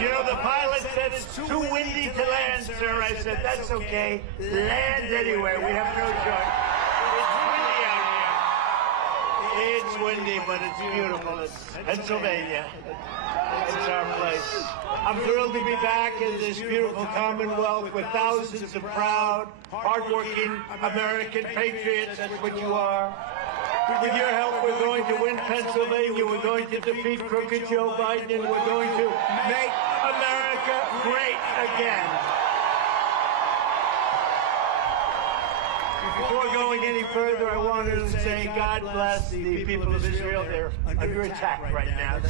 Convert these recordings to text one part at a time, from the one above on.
You know, the pilot said it's too windy to land, sir. I said, that's okay. Land anyway. We have no choice. It's windy out here. It's windy, but it's beautiful. It's Pennsylvania. It's our place. I'm thrilled to be back in this beautiful Commonwealth with thousands of proud, hardworking American patriots. That's what you are. With your help, we're going to win Pennsylvania. We're going to defeat crooked Joe Biden. And we're going to make America great again. Before going any further, I wanted to say God bless the people of Israel. They're under attack right now.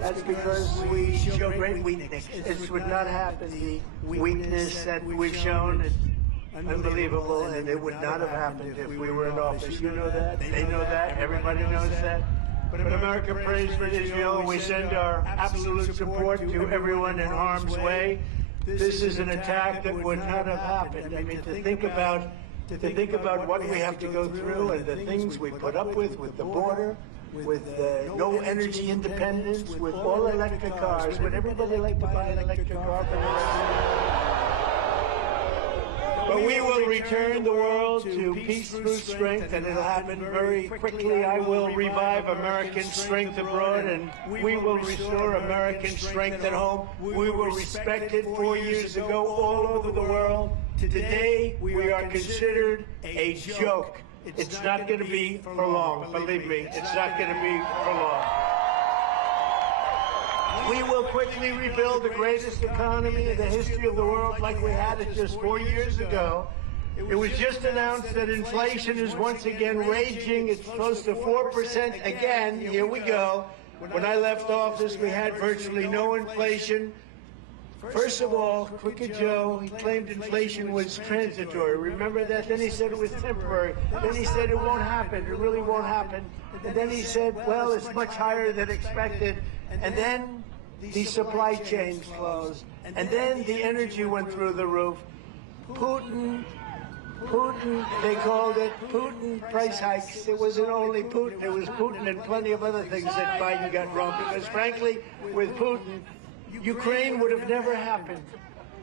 That's because we show great weakness. This would not happen. The weakness that we've shown is unbelievable, and it would not have happened if we were in office. You know that. They know that. Everybody knows that. But America prays for Israel. We send our absolute support to everyone in harm's way. This is an attack that would not have happened. I mean, to think about what we have to go through and the things we put up with the border, with no energy independence, with all electric cars. Would everybody like to buy an electric car for the But we will return the world to peace through strength, and it'll happen very quickly. I will revive American strength abroad, and we will restore American strength at home. We were respected 4 years ago all over the world. Today, we are considered a joke. It's not going to be for long. Believe me, it's not going to be for long. We will quickly rebuild the greatest economy in the history of the world like we had it just 4 years ago. It was just announced that inflation is once again raging. It's close to 4% again. Here we go. When I left office, we had virtually no inflation. First of all, Crooked Joe, he claimed inflation was transitory. Remember that? Then he said it was temporary. Then he said it won't happen. It really won't happen. And then he said, well, it's much higher than expected. And then the supply chains closed. And then the energy went through the roof. Putin, they called it Putin price hikes. It wasn't only Putin. It was Putin and plenty of other things that Biden got wrong. Because frankly, with Putin, Ukraine would have never happened.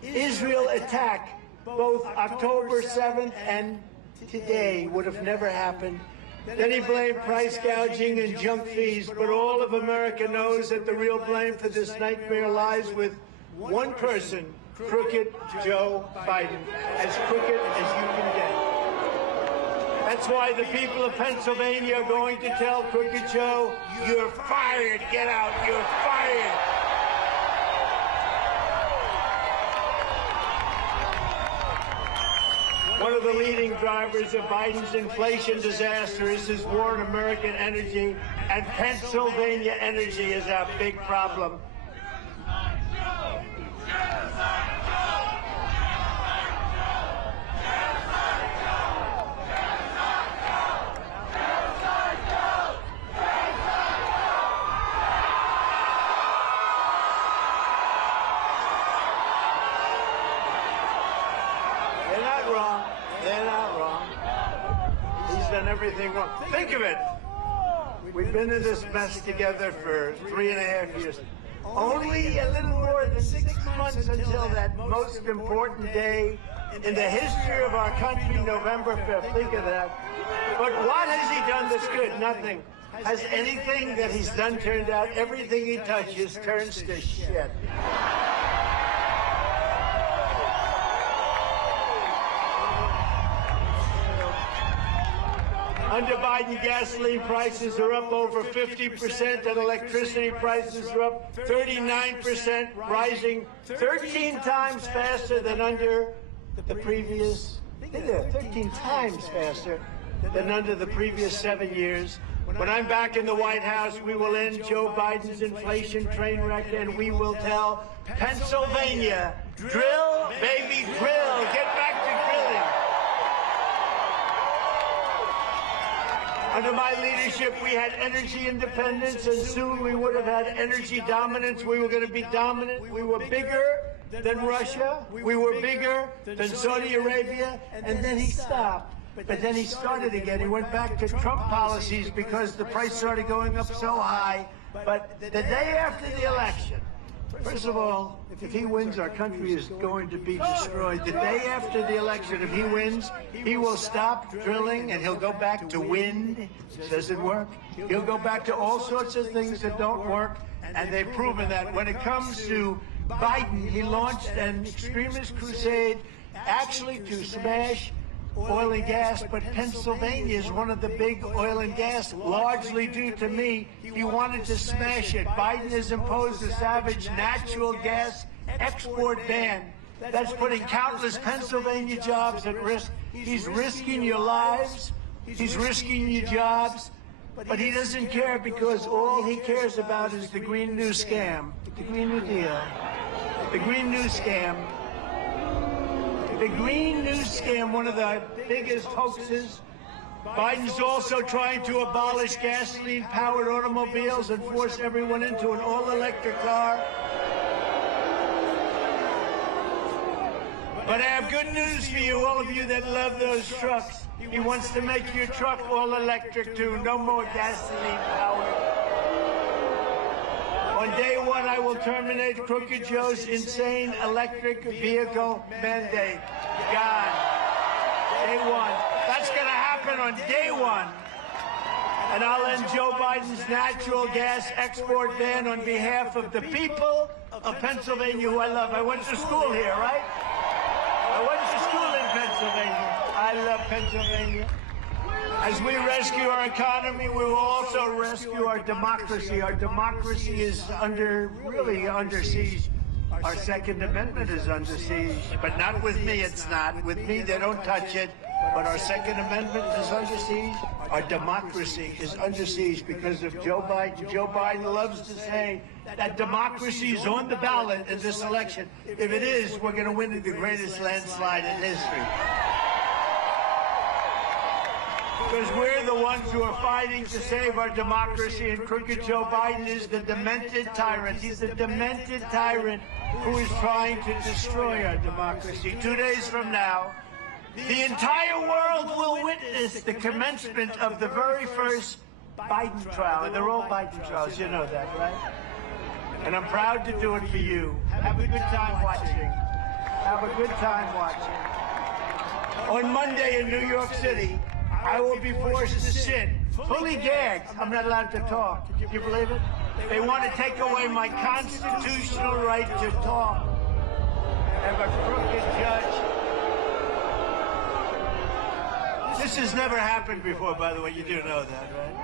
Israel attack, both October 7th and today, would have never happened. Then he blamed price gouging and junk fees, but all of America knows that the real blame for this nightmare lies with one person, Crooked Joe Biden, as crooked as you can get. That's why the people of Pennsylvania are going to tell Crooked Joe, you're fired, get out, you're fired. One of the leading drivers of Biden's inflation disaster is his war on American energy, and Pennsylvania energy is our big problem. Everything wrong. Think of it. We've been in this mess together for 3.5 years. Only a little more than 6 months until that most important day in the history of our country, November 5th. Think of that. But what has he done that's good? Nothing. Has anything that he's done turned out? Everything he touches turns to shit. Under Biden, gasoline prices are up over 50%, and electricity prices are up 39%, rising 13 times faster than under the previous, 13 times faster than under the previous 7 years. When I'm back in the White House, we will end Joe Biden's inflation train wreck, and we will tell Pennsylvania, drill, baby, drill. Get back to drilling. Under my leadership, we had energy independence, and soon we would have had energy dominance. We were going to be dominant. We were bigger than Russia. We were bigger than Saudi Arabia. And then he stopped. But then he started again. He went back to Trump policies because the price started going up so high. But the day after the election, First of all, if he wins, our country is going to be destroyed. The day after the election, if he wins, he will stop drilling and he'll go back to wind. Does it work? He'll go back to all sorts of things that don't work, and they've proven that. When it comes to Biden, he launched an extremist crusade actually to smash oil and gas, but Pennsylvania is one of the big oil and gas, largely due to me. He wanted to smash it. Biden has imposed a savage natural gas export ban. That's putting countless Pennsylvania jobs at risk. He's risking your lives. He's risking your jobs. But he doesn't care, because all he cares about is the Green New Scam, the Green New Deal, the Green New Scam. The Green New Scam, one of the biggest hoaxes. Biden's also trying to abolish gasoline-powered automobiles and force everyone into an all-electric car. But I have good news for you, all of you that love those trucks. He wants to make your truck all-electric, too. No more gasoline-powered. On day one, I will terminate Crooked Joe's insane electric vehicle mandate. God. Day one. That's going to happen on day one. And I'll end Joe Biden's natural gas export ban on behalf of the people of Pennsylvania, who I love. I went to school here, right? I went to school in Pennsylvania. I love Pennsylvania. As we rescue our economy, we will also rescue our democracy. Our democracy is really under siege. Our Second Amendment is under siege, but not with me, it's not. With me, they don't touch it, but our Second Amendment is under siege. Our democracy is under siege because of Joe Biden. Joe Biden loves to say that democracy is on the ballot in this election. If it is, we're going to win the greatest landslide in history. Because we're the ones who are fighting to save our democracy, and Crooked Joe Biden is the demented tyrant. He's the demented tyrant who is trying to destroy our democracy. 2 days from now, the entire world will witness the commencement of the very first Biden trial. And they're all Biden trials, you know that, right? And I'm proud to do it for you. Have a good time watching. Have a good time watching. On Monday in New York City, I will be forced to sit, fully gagged. I'm not allowed to talk. Can you believe it? They want to take away my constitutional right to talk. I have a crooked judge. This has never happened before, by the way. You do know that, right?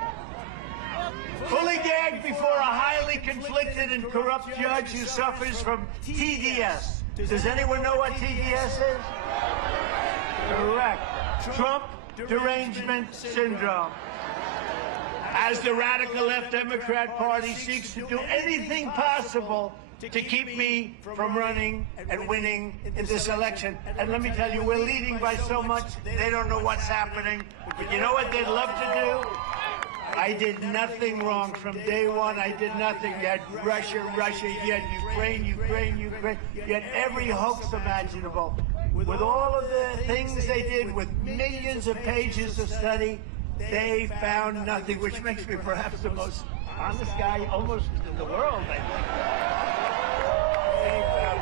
Fully gagged before a highly conflicted and corrupt judge who suffers from TDS. Does anyone know what TDS is? Correct. Trump derangement syndrome. As the radical left Democrat Party seeks to do anything possible to keep me from running and winning in this election. And let me tell you, we're leading by so much, they don't know what's happening. But you know what they'd love to do? I did nothing wrong from day one. I did nothing. You had Russia, you had Ukraine, you had every hoax imaginable. With all of the things they did, with millions of pages of study, they found nothing, which makes me perhaps the most honest guy almost in the world, I think. They found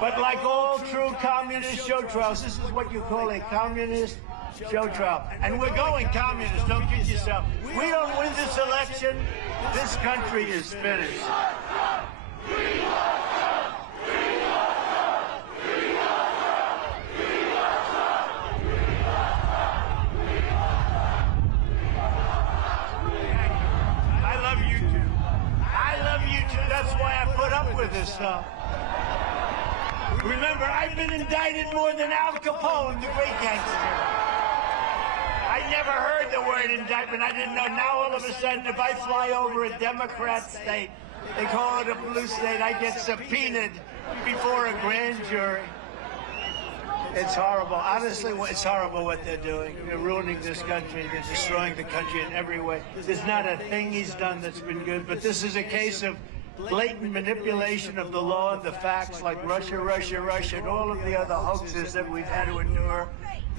But like all true communist show trials, this is what you call a communist show trial. And we're going communist, don't kid yourself. We don't win this election, this country is finished. That's why I put up with this stuff. Remember, I've been indicted more than Al Capone, the great gangster. I never heard the word indictment. I didn't know. Now, all of a sudden, if I fly over a Democrat state, they call it a blue state, I get subpoenaed before a grand jury. It's horrible. Honestly, it's horrible what they're doing. They're ruining this country. They're destroying the country in every way. There's not a thing he's done that's been good, but this is a case of blatant manipulation of the law and the facts, like Russia, and all of the other hoaxes that we've had to endure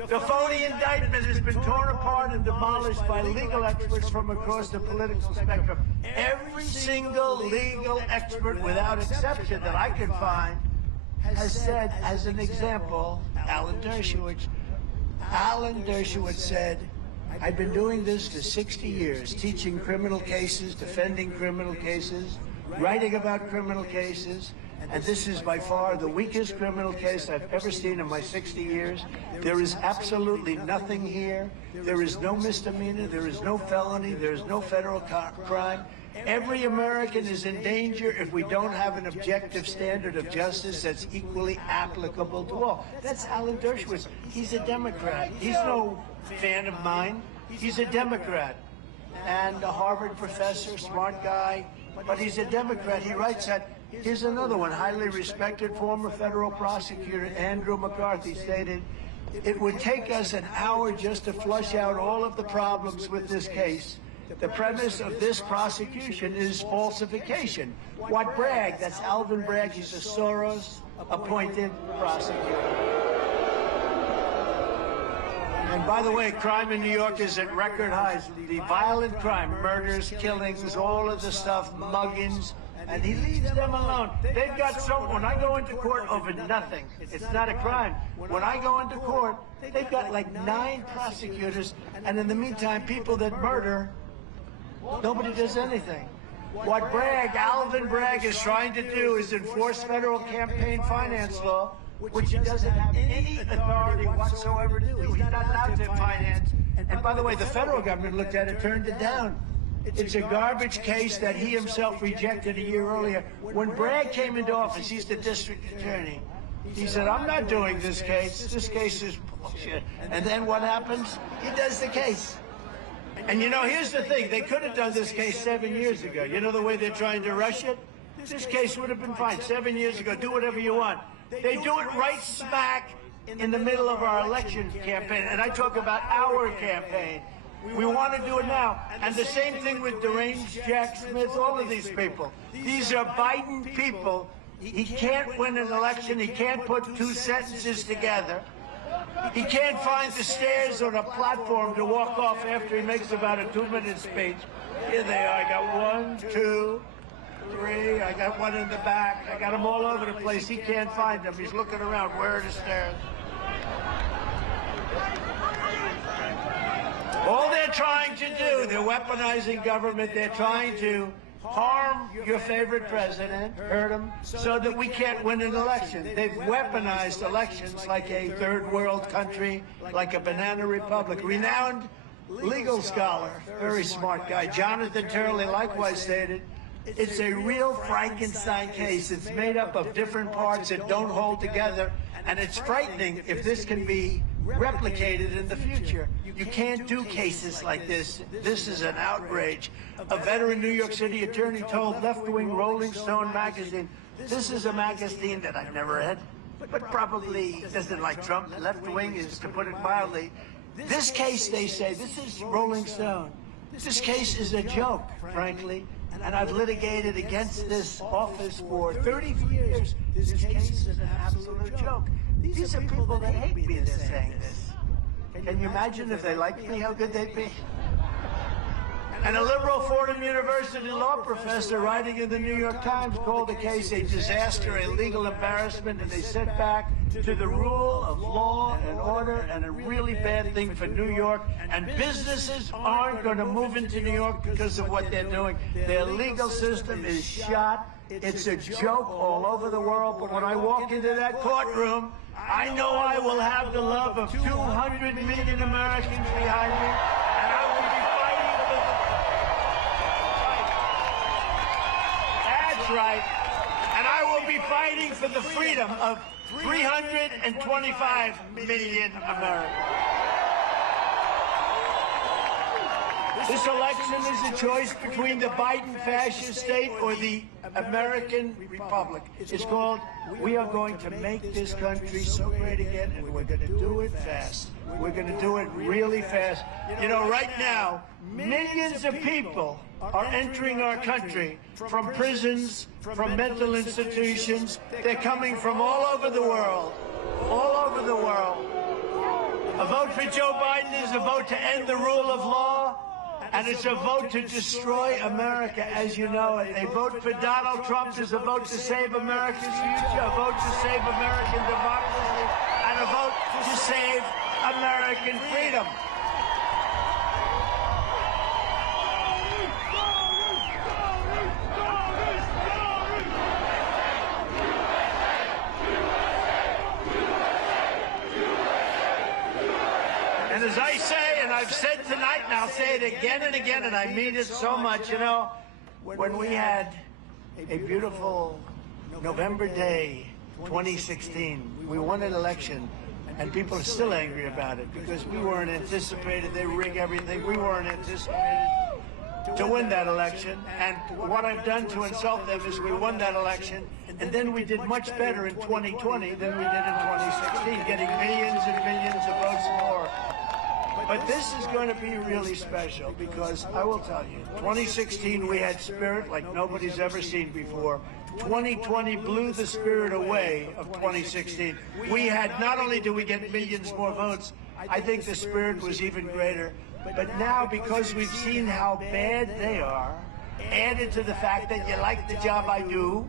The phony indictment has been torn apart and demolished by legal experts from across the political spectrum. Every single legal expert, without exception, that I could find, has said, as an example, Alan Dershowitz said, I've been doing this for 60 years, teaching criminal cases, defending criminal cases, writing about criminal cases, and this is by far the weakest criminal case I've ever seen in my 60 years. There is absolutely nothing here. There is no misdemeanor. There is no felony. There is no federal crime. Every American is in danger if we don't have an objective standard of justice that's equally applicable to all. That's Alan Dershowitz. He's a Democrat. He's no fan of mine. He's a Democrat and a Harvard professor, smart guy, but he's a Democrat. He writes that. Here's another one. Highly respected former federal prosecutor Andrew McCarthy stated, "It would take us an hour just to flush out all of the problems with this case. The premise of this prosecution is falsification." What Bragg? That's Alvin Bragg. He's a Soros-appointed prosecutor. And by the way, crime in New York is at record highs. The violent crime, murders, killings, all of the stuff, muggings, and he leaves them alone. They've got when I go into court over nothing, it's not a crime. When I go into court, they've got like 9 prosecutors, and in the meantime, people that murder, nobody does anything. What Alvin Bragg is trying to do is enforce federal campaign finance law, which he doesn't have any authority whatsoever to do. He's not allowed to finance. And by the way, the federal government looked at it, turned it down. It's a garbage case that he himself rejected a year earlier. When Bragg came into office, he's the district attorney. He said, I'm not doing this case. This case is bullshit. And then what happens? He does the case. And you know, here's the thing. They could have done this case 7 years ago. You know the way they're trying to rush it? This case would have been fine 7 years ago. Do whatever you want. They do it right smack in the middle of our election campaign. And I talk about our campaign. We want to do it now. And the same thing with deranged Jack Smith, all of these people. These are Biden people. He can't win an election. He can't put 2 sentences together. He can't find the stairs on a platform to walk off after he makes about a 2-minute speech. Here they are. I got 1, 2, 3. I got one in the back. I got them all over the place. He can't find them. He's looking around. Where are the stairs? All they're trying to do, they're weaponizing government. They're trying to harm your favorite president, hurt him, so that we can't win an election. They've weaponized elections like a third world country, like a banana republic. Renowned legal scholar, very smart guy, Jonathan Turley, likewise stated, it's a real Frankenstein case. It's made up of different parts that don't hold together, and it's frightening if this can be replicated in the future. You can't do cases like this. This is an outrage. A veteran New York City attorney told left-wing Rolling Stone magazine, this is a magazine that I've never read, but probably doesn't like Trump. Left-wing is, to put it mildly. This case, they say, this is Rolling Stone. This case is a joke, frankly, and I've litigated against this office for 30 years. This case is an absolute joke. These are people that hate me, they're saying this. Can you imagine if they liked me, how good they'd be? And a liberal Fordham University law professor writing in the New York Times called the case a disaster, a legal embarrassment, and a setback to the rule of law and order, and a really bad thing for New York. And businesses aren't going to move into New York because of what they're doing. Their legal system is shot. It's a joke all over the world. But when I walk into that courtroom, I know I will have the love of 200 million Americans behind me, and I will be fighting for the That's right. And I will be fighting for the freedom of 325 million Americans. This election is a choice between the Biden fascist state or the American Republic. It's called, we are going to make this country so great again, and we're going to do it fast. We're going to do it really fast. You know, right now, millions of people are entering our country from prisons, from mental institutions. They're coming from all over the world, all over the world. A vote for Joe Biden is a vote to end the rule of law, and it's a vote to destroy America as you know it. A vote for Donald Trump is a vote to save America's future, a vote to save American democracy, and a vote to save American freedom. And as I say, and I've said tonight, and I'll say it again and again, and I mean it so much, you know, when we had a beautiful November day, 2016, we won an election, and people are still angry about it because we weren't anticipated. They rig everything. We weren't anticipated to win that election. And what I've done to insult them is we won that election, and then we did much better in 2020 than we did in 2016, getting millions and millions of votes more. But this is going to be really special because I will tell you, 2016 we had spirit like nobody's ever seen before. 2020 blew the spirit away of 2016. We had, not only did we get millions more votes, I think the spirit was even greater. But now, because we've seen how bad they are, added to the fact that you like the job I do,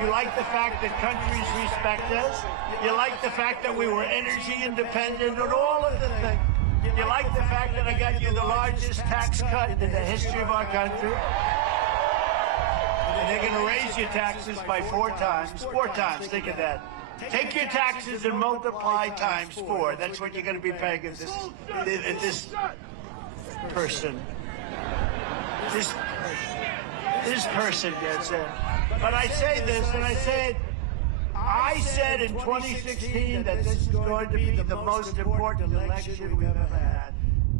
you like the fact that countries respect us, you like the fact that we were energy independent and all of the things. You like the fact that I got you the largest tax cut in the history of our country. And they're going to raise your taxes by 4 times. 4 times, think of that. Take your taxes and multiply times 4. That's what you're going to be paying if this person gets it. But I say this, and I said in 2016 that this is going to be the most important election we've ever had.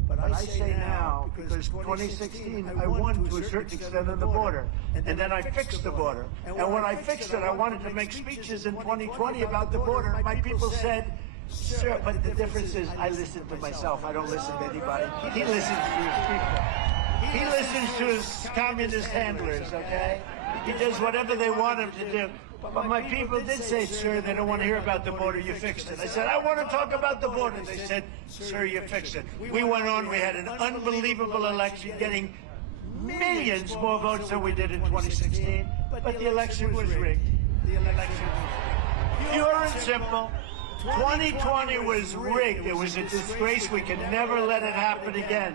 But I say now, because 2016 I won to a certain extent on the border, and then I fixed the border. And when I fixed it, I wanted to make speeches in 2020 about the border. My people said, sir, but the difference is I listen to myself. I don't listen to anybody. He listens to his people. He listens to his communist handlers, okay? He does whatever they want him to do. But my people did say, sir, they don't want to hear about the border. You fixed it. I said, I want to talk about the border. They said, sir, you fixed it. We went on. We had an unbelievable election, getting millions more votes than we did in 2016. But the election was rigged. The election was rigged. Pure and simple. 2020 was rigged. It was a disgrace. We can never let it happen again.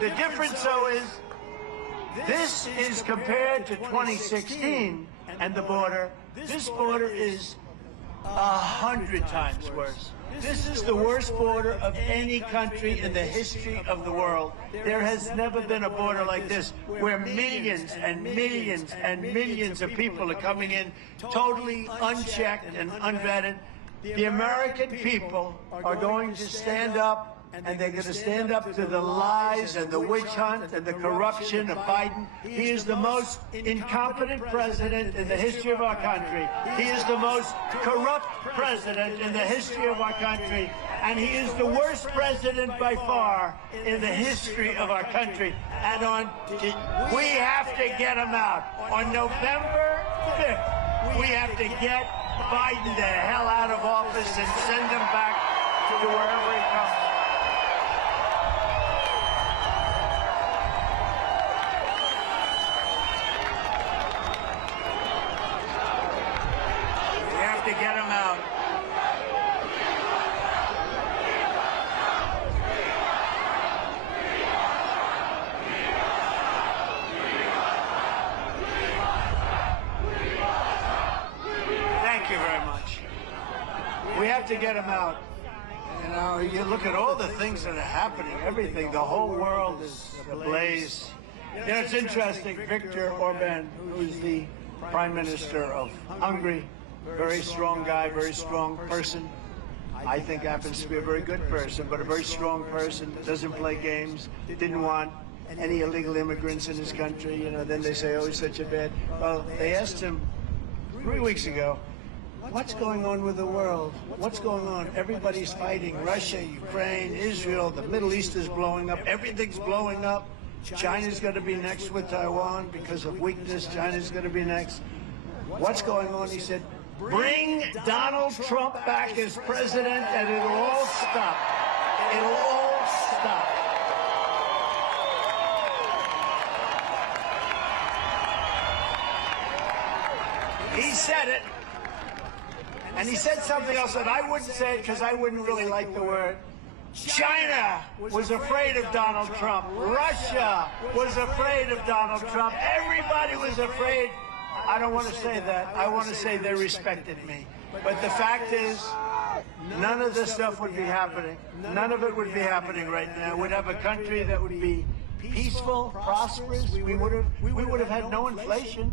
The difference, though, is this is compared to 2016 and the border. This border is 100 times worse. This is the worst border of any country in the history of the world. There has never been a border like this, where millions and millions and millions of people are coming in totally unchecked and unvetted. The American people are going to stand up, and they're going to stand up to the lies and the witch hunt and the corruption of Biden. He is the most incompetent president in the history of our country. He is the most corrupt president in the history of our country. And he is the worst president by far in the history of our country. And we have to get him out. On November 5th, we have to get Biden the hell out of office and send him back to wherever he comes. To get him out. Thank you very much. We have to get him out. You know, you look at all the things that are happening, everything, the whole world is ablaze. You know, it's interesting, Viktor Orban, who's the Prime Minister of Hungary, very strong guy, very strong person. I think happens to be a very good person, but a very strong person, doesn't play games, didn't want any illegal immigrants in his country. You know, then they say, oh, he's such a bad. Well, they asked him 3 weeks ago, what's going on with the world? What's going on? Everybody's fighting. Russia, Ukraine, Israel, the Middle East is blowing up. Everything's blowing up. China's going to be next with Taiwan because of weakness. China's going to be next. What's going on? He said, bring Donald Trump back as president and it'll all stop. It'll all stop. He said it, and he said something else that I wouldn't say because I wouldn't really like the word. China was afraid of Donald Trump. Russia was afraid of Donald Trump. Everybody was afraid. I don't want to say that. I want to say they respected me. But the fact is, none of this stuff would be happening. None of it would be happening right now. We'd have a country that would be peaceful, prosperous. We would have had no inflation.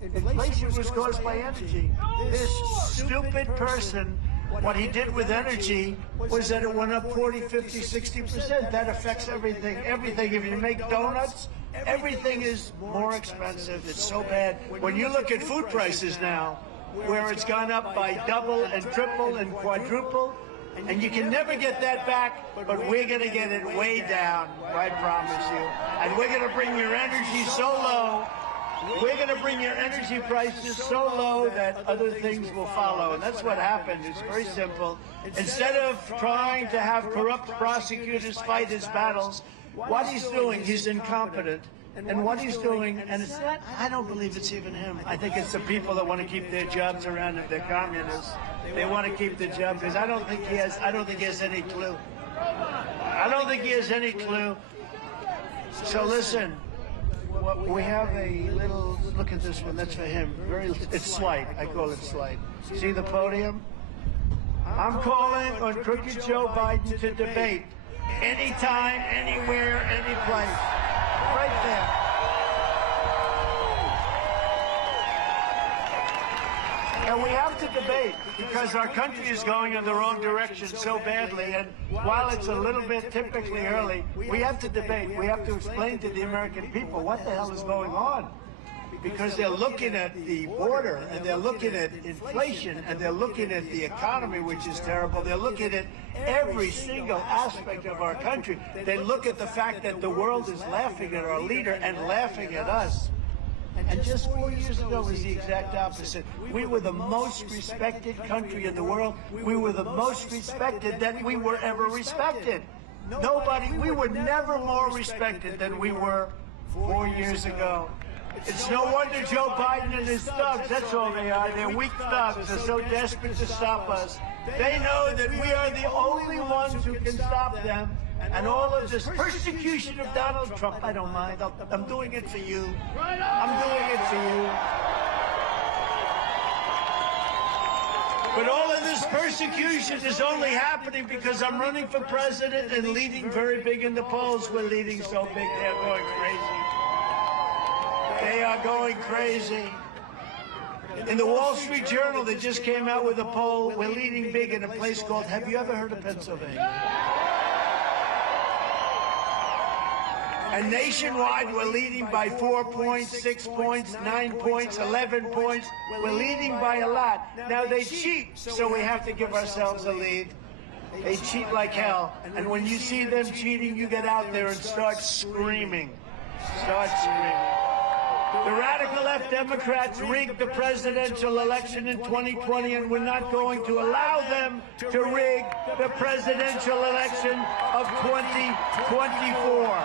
Inflation was caused by energy. This stupid person, what he did with energy was that it went up 40, 50, 60%. That affects everything. Everything. If you make donuts, everything is more expensive. It's so bad. When you look at food prices now, where it's gone up by double and triple and quadruple, and you can never get that back, but we're going to get it way down, I promise you. And we're going to bring your energy so low, we're going to bring your energy prices so low that other things will follow. And that's what happened. It's very simple. Instead of trying to have corrupt prosecutors fight his battles, what he's doing, he's incompetent. And what he's doing, and it's not, I don't believe it's even him. I think it's the people that want to keep their jobs around if they're communists. They want to keep the job because I don't think he has any clue. I don't think he has any clue. So listen, we have a little, look at this one, that's for him. It's slight, I call it slight. See the podium? I'm calling on crooked Joe Biden to debate anytime, anywhere, any place. Right there. And we have to debate because our country is going in the wrong direction so badly. And while it's a little bit typically early, we have to debate. We have to explain to the American people what the hell is going on. Because they're looking at the border, and they're looking at inflation, and they're looking at the economy, which is terrible. They're looking at every single aspect of our country. They look at the fact that the world is laughing at our leader and laughing at us. And just 4 years ago was the exact opposite. We were the most respected country in the world. We were the most respected that we were ever respected. We were never more respected than we were 4 years ago. It's no wonder Joe Biden and his thugs, that's all they are. They're weak thugs. They're so desperate to stop us. They know that we are the only ones who can stop them. And all of this persecution of Donald Trump, I don't mind. I'm doing it for you. I'm doing it for you. But all of this persecution is only happening because I'm running for president and leading very big in the polls. We're leading so big, they're going crazy. They are going crazy. In the Wall Street Journal, they just came out with a poll. We're leading big in a place called, have you ever heard of Pennsylvania? And nationwide, we're leading by 4 points, 6 points, 9 points, 11 points. We're leading by a lot. Now, they cheat, so we have to give ourselves a lead. They cheat like hell. And when you see them cheating, you get out there and start screaming. Start screaming. The radical left Democrats rigged the presidential election in 2020, and we're not going to allow them to rig the presidential election of 2024.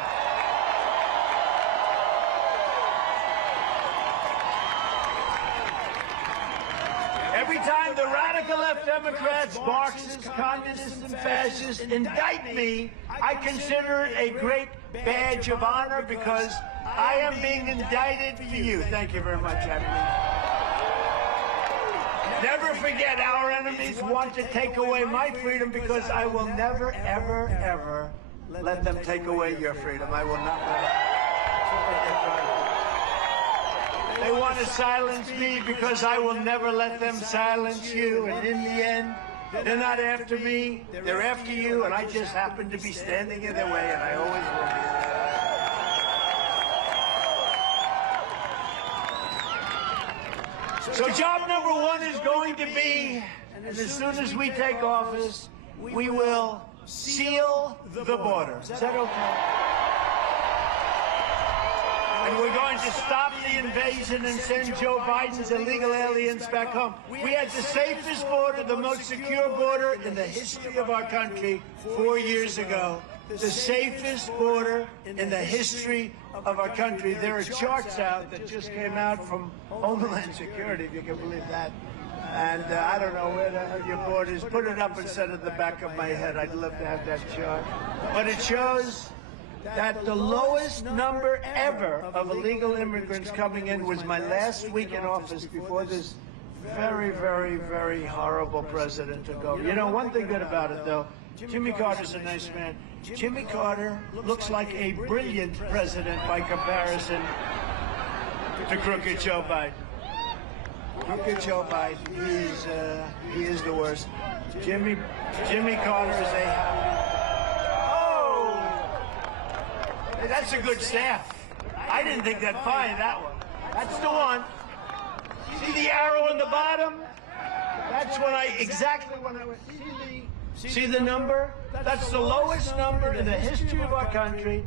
Every time the radical left Democrats, Marxists, communists, and fascists indict me, I consider it a great badge of honor because I am being indicted for you. Thank you very much, Emily. Never forget, our enemies want to take away my freedom because I will never, ever, ever let them take away your freedom. I will not let them. They want to silence me because I will never let them silence you. And in the end, they're not after me. They're after you, and I just happen to be standing in their way, and I always will be. So job number one is going to be, and as soon as we take office, we will seal the border. Is that okay? And And we're going to stop the invasion and send Joe Biden's illegal aliens back home. We had the safest border, the most secure border in the history of our country 4 years ago. The safest border in the history of our country. There are charts out that just came out from Homeland Security, if you can believe that. And I don't know where the hell your board is. Put it up instead of the back of my head. I'd love to have that chart. But it shows that the lowest number ever of illegal immigrants coming in was my last week in office before this very, very, very horrible president took over. You know, one thing good about it, though, Jimmy Carter's a nice man. Jimmy Carter looks like a brilliant president by comparison to crooked Joe Biden. Crooked Joe Biden, he is the worst. Jimmy Carter is a happy. Oh, that's a good staff. I didn't think that fine, that one. That's the one. See the arrow in the bottom? That's when exactly when I went. See the number? That's the lowest number in the history of our country.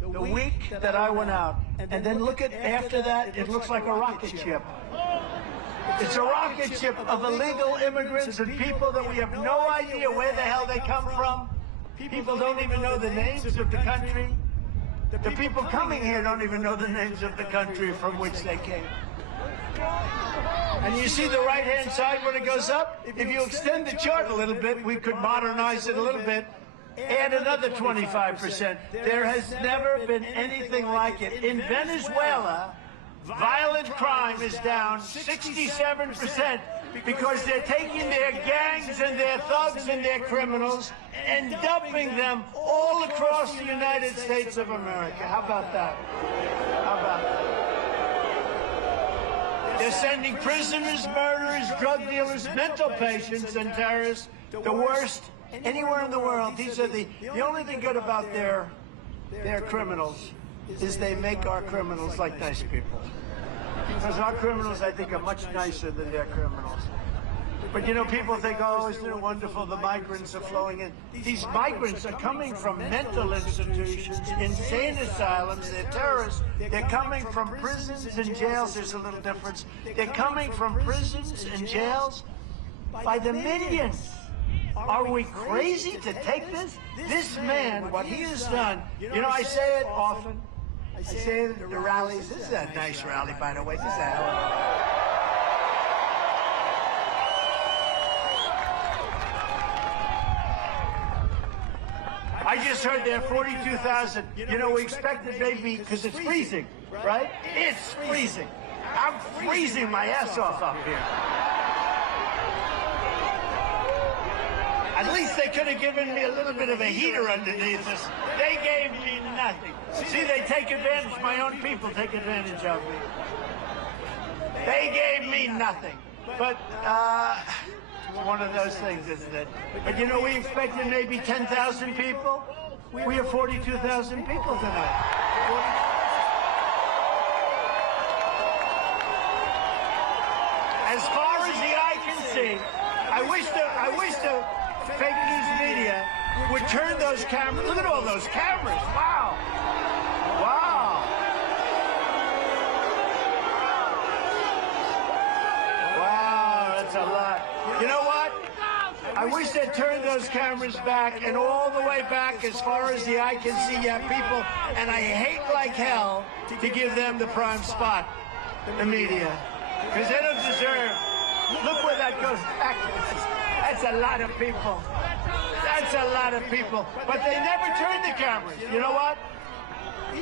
The week that I went out. And then look at after that, it looks like a rocket ship. It's a rocket ship of illegal immigrants and people that we have no idea where the hell they come from. People don't even know the names of the country. The people coming here don't even know the names of the country from which they came. And you see the right-hand side when it goes up? If you extend the chart a little bit, we could modernize it a little bit, add another 25%. There has never been anything like it. In Venezuela, violent crime is down 67% because they're taking their gangs and their thugs and their criminals and dumping them all across the United States of America. How about that? How about that? They're sending prisoners, murderers, drug dealers, mental patients, and terrorists, the worst anywhere in the world. These are the only thing good about their criminals is they make our criminals like nice people. Because our criminals, I think, are much nicer than their criminals. But, you know, people think, oh, isn't it wonderful the migrants are flowing in. These migrants are coming from mental institutions, insane asylums. They're terrorists. They're coming from prisons and jails. There's a little difference. They're coming from prisons and jails by the millions. Are we crazy to take this? This man, what he has done, you know, I say it often. I say it at the rallies. This is a nice rally, by the way. This is I just heard there are 42,000. You know, we expected maybe, because it's freezing, right? It's freezing. I'm freezing my ass off up here. At least they could have given me a little bit of a heater underneath us. They gave me nothing. See, they take advantage, my own people take advantage of me. They gave me nothing. But, it's one of those things, isn't it? But you know, we expected maybe 10,000 people. We have 42,000 people tonight. As far as the eye can see, I wish the fake news media would turn those cameras. Look at all those cameras. Wow. Wow. Wow, that's a lot. You know what? I wish they'd turn those cameras back and all the way back as far as the eye can see. You have people, and I hate like hell to give them the prime spot, the media, because they don't deserve. Look where that goes back. That's a lot of people. That's a lot of people. But they never turn the cameras. You know what?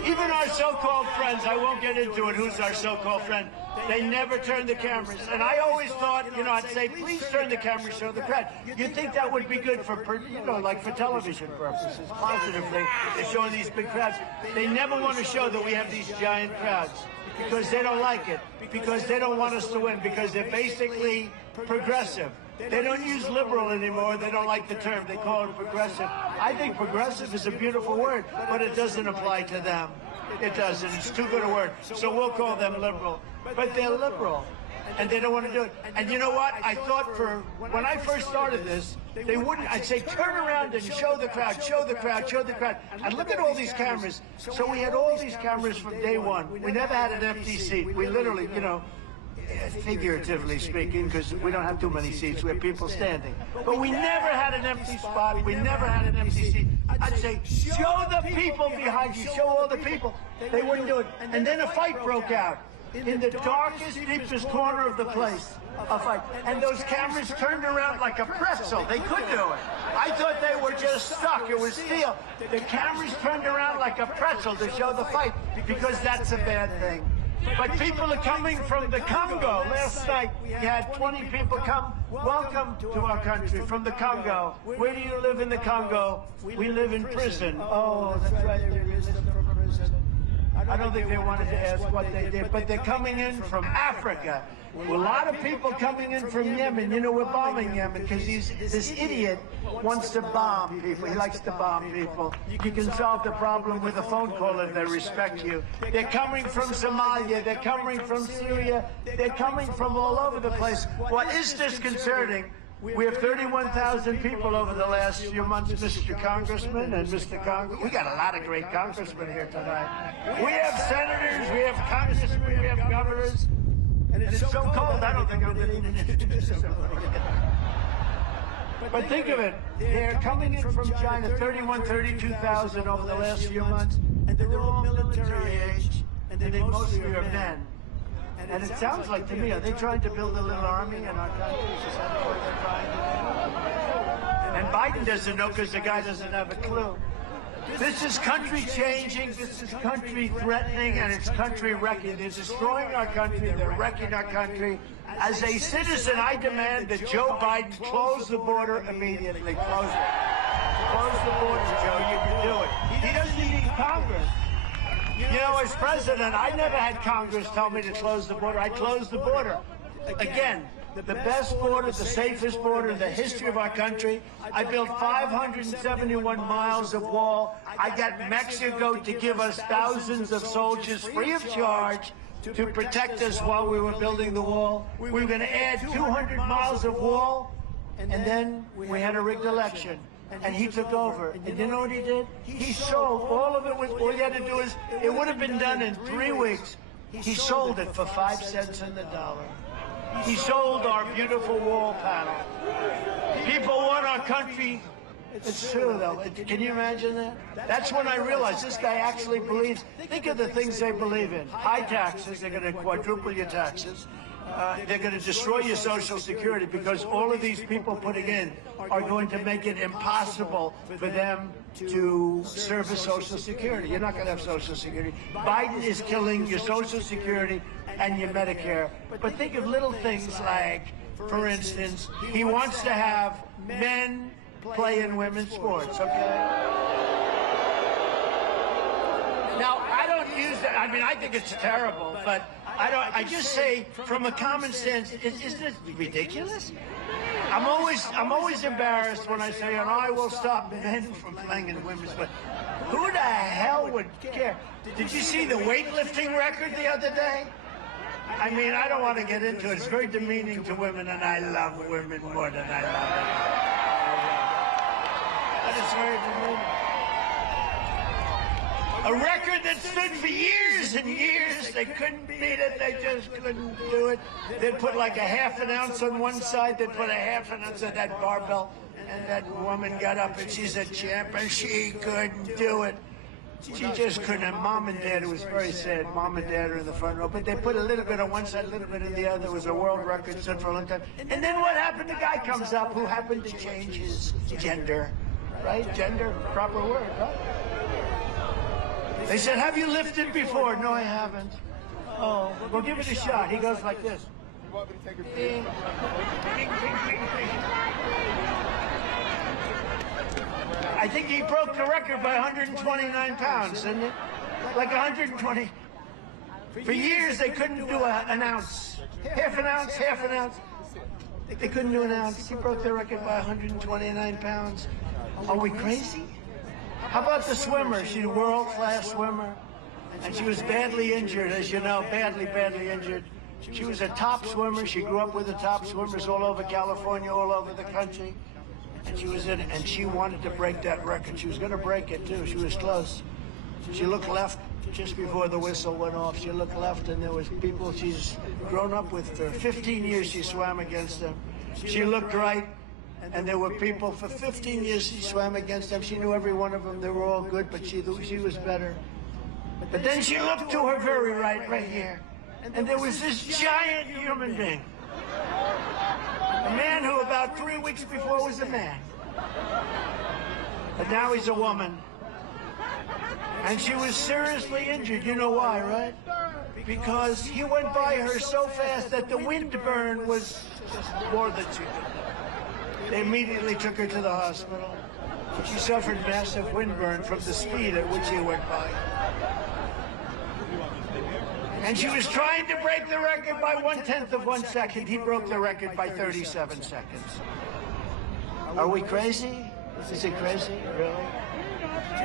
Even our so-called friends, I won't get into it, who's our so-called friend, they never turn the cameras. And I always thought, you know, I'd say, please turn the camera, show the crowd. You'd think that would be good for, you know, like for television purposes, positively. They're showing these big crowds. They never want to show that we have these giant crowds because they don't like it, because they don't want us to win, because they're basically progressive. They don't use liberal anymore. They don't like the term. They call it progressive. I think progressive is a beautiful word, but it doesn't apply to them. It doesn't. It's too good a word. So we'll call them liberal. But they're liberal. and they don't want to do it. And you know what? I thought when I first started this, they wouldn't. I'd say, turn around and show the crowd, show the crowd, show the crowd. I'd look at all these cameras. So we had all these cameras from day one. We never had an empty seat. We literally, you know, figuratively speaking, because we don't have too many seats, we have people standing. But we never had an empty spot, we never had an empty seat. I'd say, show the people behind you, show all the people. They wouldn't do it. And then a fight broke out in the darkest, deepest corner of the place. A fight. And those cameras turned around like a pretzel. They could do it. I thought they were just stuck. It was steel. The cameras turned around like a pretzel to show the fight, because that's a bad thing. But people are coming from the Congo. Last night, we had 20 people come. Welcome to our country from the Congo. Where do you live in the Congo? We live in prison. Oh, that's right. There is from prison. I don't think they wanted to ask what they did, but they're coming in from Africa. A lot of people coming in from Yemen. You know, we're bombing Yemen because this idiot wants to bomb people. He likes to bomb people. You can solve the problem with a phone call if they respect you. They're coming from Somalia. They're coming from Syria. They're coming from all over the place. What is disconcerting, we have 31,000 people over the last few months, Mr. Congressman and Mr. Congress. We got a lot of great congressmen here tonight. We have senators, we have congressmen, we have governors. And it's so cold, I don't think I'm going to even introduce somebody. But think of it, they're coming in from China, 32,000 over the last few months, and they're all military age, and they mostly are men. And it sounds like to me, are they trying to build a little army in our country? Is that what they're trying to do? And Biden doesn't know because the guy doesn't have a clue. This is country changing, this is country threatening, and it's country wrecking. They're destroying our country, they're wrecking our country. As a citizen, I demand that Joe Biden close the border immediately. Close it. Close the border, Joe, you can do it. He doesn't need Congress. You know, as president, I never had Congress tell me to close the border. I closed the border. Again, the best border, the safest border in the history of our country. I built 571 miles of wall. I got Mexico to give us thousands of soldiers free of charge to protect us while we were building the wall. We were going to add 200 miles of wall, and then we had a rigged election. And he took over. And you know what he did? He sold all of it. All you had to do is, it would have been done in 3 weeks. He sold it for 5 cents on the dollar. He sold our beautiful wall panel. People want our country. It's true, though. Can you imagine that? That's when I realized this guy actually believes. Think of the things they believe in. High taxes. They're going to quadruple your taxes. They're going to destroy your Social Security because all of these people putting in are going to make it impossible for them to service Social Security. You're not going to have Social Security. Biden is killing your Social Security and your Medicare. But think of little things like, for instance, he wants to have men play in women's sports, okay? Now, I don't use that. I mean, I think it's terrible, but I just say, from a common sense, isn't it ridiculous? I'm always embarrassed when I say, and I will stop men from playing in women's, but who the hell would care? Did you see the weightlifting record the other day? I mean, I don't want to get into it. It's very demeaning to women, and I love women more than I love men. But it's very demeaning. A record that stood for years and years. They couldn't beat it. They just couldn't do it. They'd put like a half an ounce on one side. They'd put a half an ounce on that barbell. And that woman got up and she's a champ and she couldn't do it. She just couldn't. And Mom and Dad, it was very sad. Mom and Dad are in the front row. But they put a little bit on one side, a little bit on the other. It was a world record, stood for a long time. And then what happened? The guy comes up who happened to change his gender. Right? Gender, proper word, right? They said, have you lifted before? No, I haven't. Oh, well, give it a shot. He goes like this. Bing, bing, bing, bing, bing. I think he broke the record by 129 pounds, didn't it? Like 120. For years, they couldn't do an ounce. Half an ounce, half an ounce. They couldn't do an ounce. He broke the record by 129 pounds. Are we crazy? How about the swimmer? She's a world-class swimmer. And she was badly injured, as you know, badly injured. She was a top swimmer. She grew up with the top swimmers all over California, all over the country. And she was in, and she wanted to break that record. She was going to break it too. She was close. She looked left just before the whistle went off. She looked left, and there was people she's grown up with for 15 years. She swam against them. She looked right, and there were people for 15 years she swam against them. She knew every one of them. They were all good, but she was better. But then she looked to her very right here, and there was this giant human being. A man who about 3 weeks before was a man. But now he's a woman. And she was seriously injured. You know why, right? Because he went by her so fast that the windburn was just more than she could. They immediately took her to the hospital. She suffered massive windburn from the speed at which he went by. And she was trying to break the record by 1/10 of 1 second. He broke the record by 37 seconds. Are we crazy? Is it crazy? Really?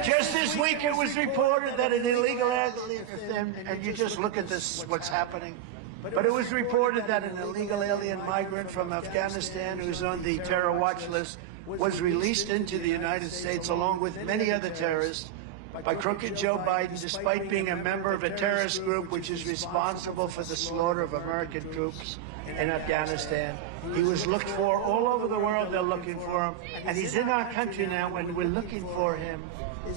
Just this week it was reported that an illegal alien, and you just look at this, what's happening. But it was reported that an illegal alien migrant from Afghanistan who's on the terror watch list was released into the United States along with many other terrorists by crooked Joe Biden, despite being a member of a terrorist group which is responsible for the slaughter of American troops in Afghanistan. He was looked for all over the world. They're looking for him. And he's in our country now when we're looking for him.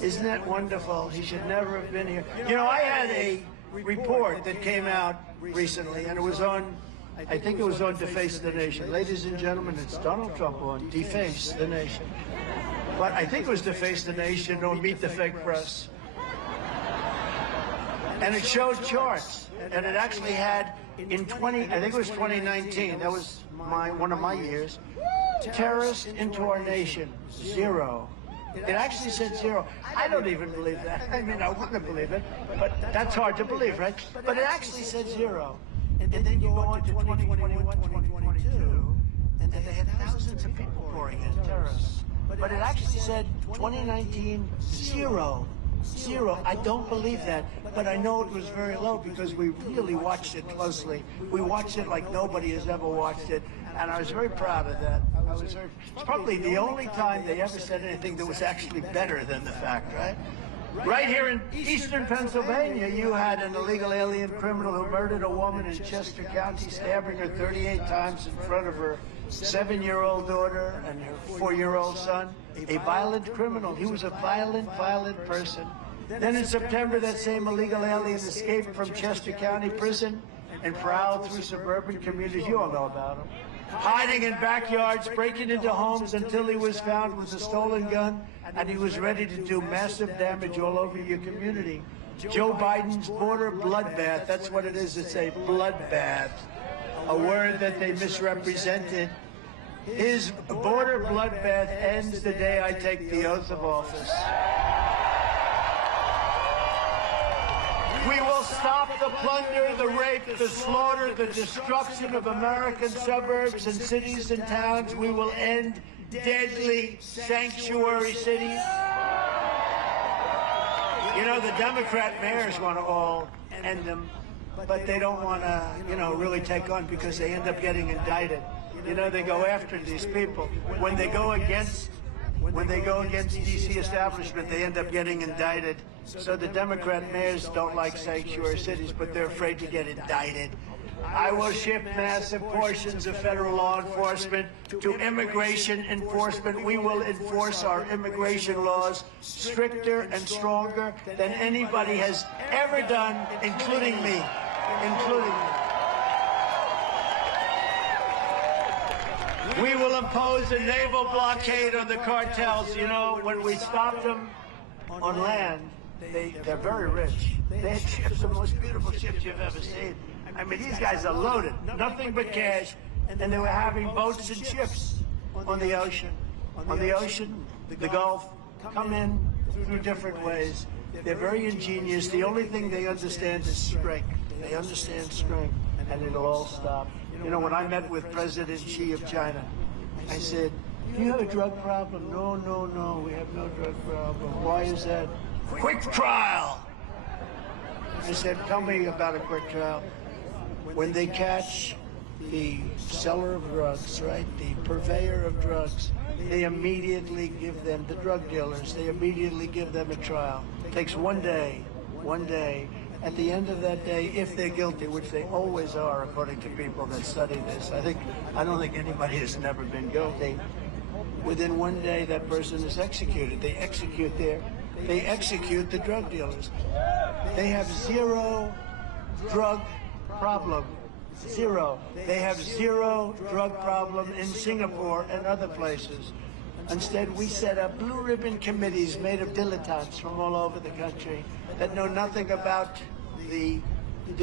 Isn't that wonderful? He should never have been here. You know, I had a report that came out recently, and it was on, I think it was on Deface the Nation. Ladies and gentlemen, it's Donald Trump on Deface the Nation. But I think it was Deface the Nation or Meet the Fake Press. And it showed charts. And it actually had in I think it was 2019, that was one of my years, terrorists into our nation, 0. It actually said 0. I don't even believe that. I mean, I want to believe it, but that's hard to believe, right? But it actually said 0. And then you go on to 2021, 2022, and they had thousands of people pouring in, terrorists. But it actually said 2019, 0. 0. I don't believe that, but I know it was very low because we really watched it closely. We watched it like nobody has ever watched it, and I was very proud of that. It's probably the only time they ever said anything that was actually better than the fact, right? Right here in eastern Pennsylvania, you had an illegal alien criminal who murdered a woman in Chester County, stabbing her 38 times in front of her 7-year-old daughter and her 4-year-old son. A violent criminal. He was a violent person. Then in September, that same illegal alien escaped from Chester County Prison and prowled through suburban communities. You all know about him. Hiding in backyards, breaking into homes until he was found with a stolen gun, and he was ready to do massive damage all over your community. Joe Biden's border bloodbath, that's what it is. It's a bloodbath, a word that they misrepresented. His border bloodbath ends the day I take the oath of office. We will stop the plunder, the rape, the slaughter, the destruction of American suburbs and cities and towns. We will end deadly sanctuary cities. You know, the Democrat mayors want to all end them, but they don't want to, really take on because they end up getting indicted. You know, they go after these people. When they go against DC establishment, they end up getting indicted. So the Democrat mayors don't like sanctuary cities, but they're afraid to get indicted. I will shift massive portions of federal law enforcement to immigration enforcement. We will enforce our immigration laws stricter and stronger than anybody has ever done, including me. We will impose a naval blockade on the cartels. You know, when we stopped them on land, they're very rich. They had ships, the most beautiful ships you've ever seen. I mean, these guys are loaded, nothing but cash, and they were having boats and ships on the ocean. On the ocean, the Gulf, come in through different ways. They're very ingenious. The only thing they understand is strength. They understand strength, and it'll all stop. You know, when I met with President Xi of China, I said, do you have a drug problem? No, we have no drug problem. Why is that? Quick trial! I said, tell me about a quick trial. when they catch the seller of drugs, right, the purveyor of drugs, they immediately give them, the drug dealers, they immediately give them a trial. It takes one day. At the end of that day, if they're guilty, which they always are, according to people that study this, I don't think anybody has never been guilty. Within one day, that person is executed. They execute the drug dealers. They have zero drug problem. Zero. They have zero drug problem in Singapore and other places. Instead, we set up blue ribbon committees made of dilettantes from all over the country that know nothing about the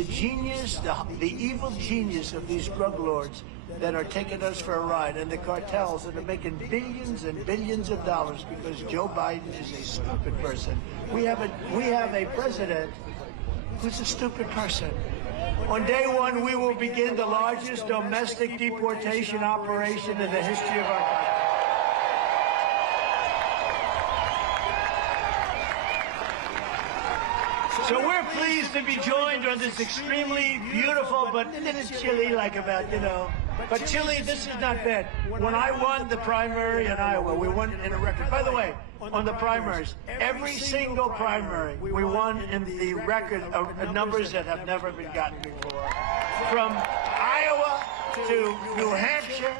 genius, the evil genius of these drug lords that are taking us for a ride, and the cartels that are making billions and billions of dollars because Joe Biden is a stupid person. We have a president who's a stupid person. On day one, we will begin the largest domestic deportation operation in the history of our country. So we're pleased to be joined on this extremely beautiful, but a little chilly, but chilly, this is not bad. When I won the primary in Iowa, we won in a record. By the way, on the primaries, every single primary, we won in the record of numbers that have never been gotten before. From Iowa to New Hampshire,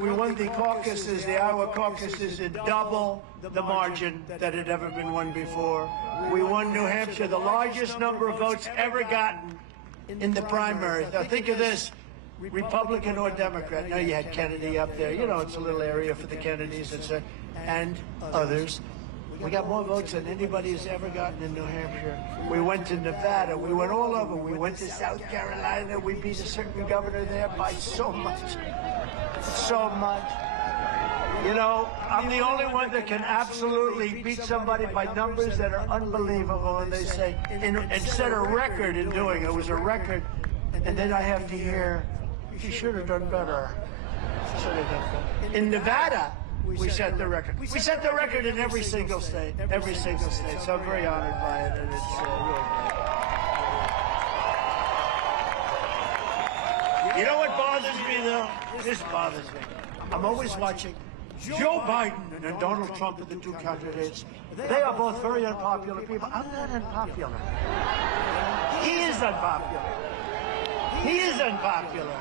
we won the caucuses, the Iowa caucuses, in double the margin that had ever been won before. We won New Hampshire, the largest number of votes ever gotten in the primary. Now think of this, Republican or Democrat. Now you had Kennedy up there. It's a little area for the Kennedys and others. We got more votes than anybody has ever gotten in New Hampshire. We went to Nevada. We went all over. We went to South Carolina. We beat a certain governor there by so much. So much. I'm the only one that can absolutely beat somebody by numbers that are unbelievable. And they say, and set a record in doing it. It was a record. And then I have to hear, you should have done better. In Nevada, we set the record. We set the record in every single state. Every single state. So I'm very honored by it. And it's really great. You know what bothers me, though? This bothers me. I'm always watching Joe Biden and Donald Trump are the two candidates. They are both very unpopular people. I'm not unpopular. He is unpopular. He is unpopular.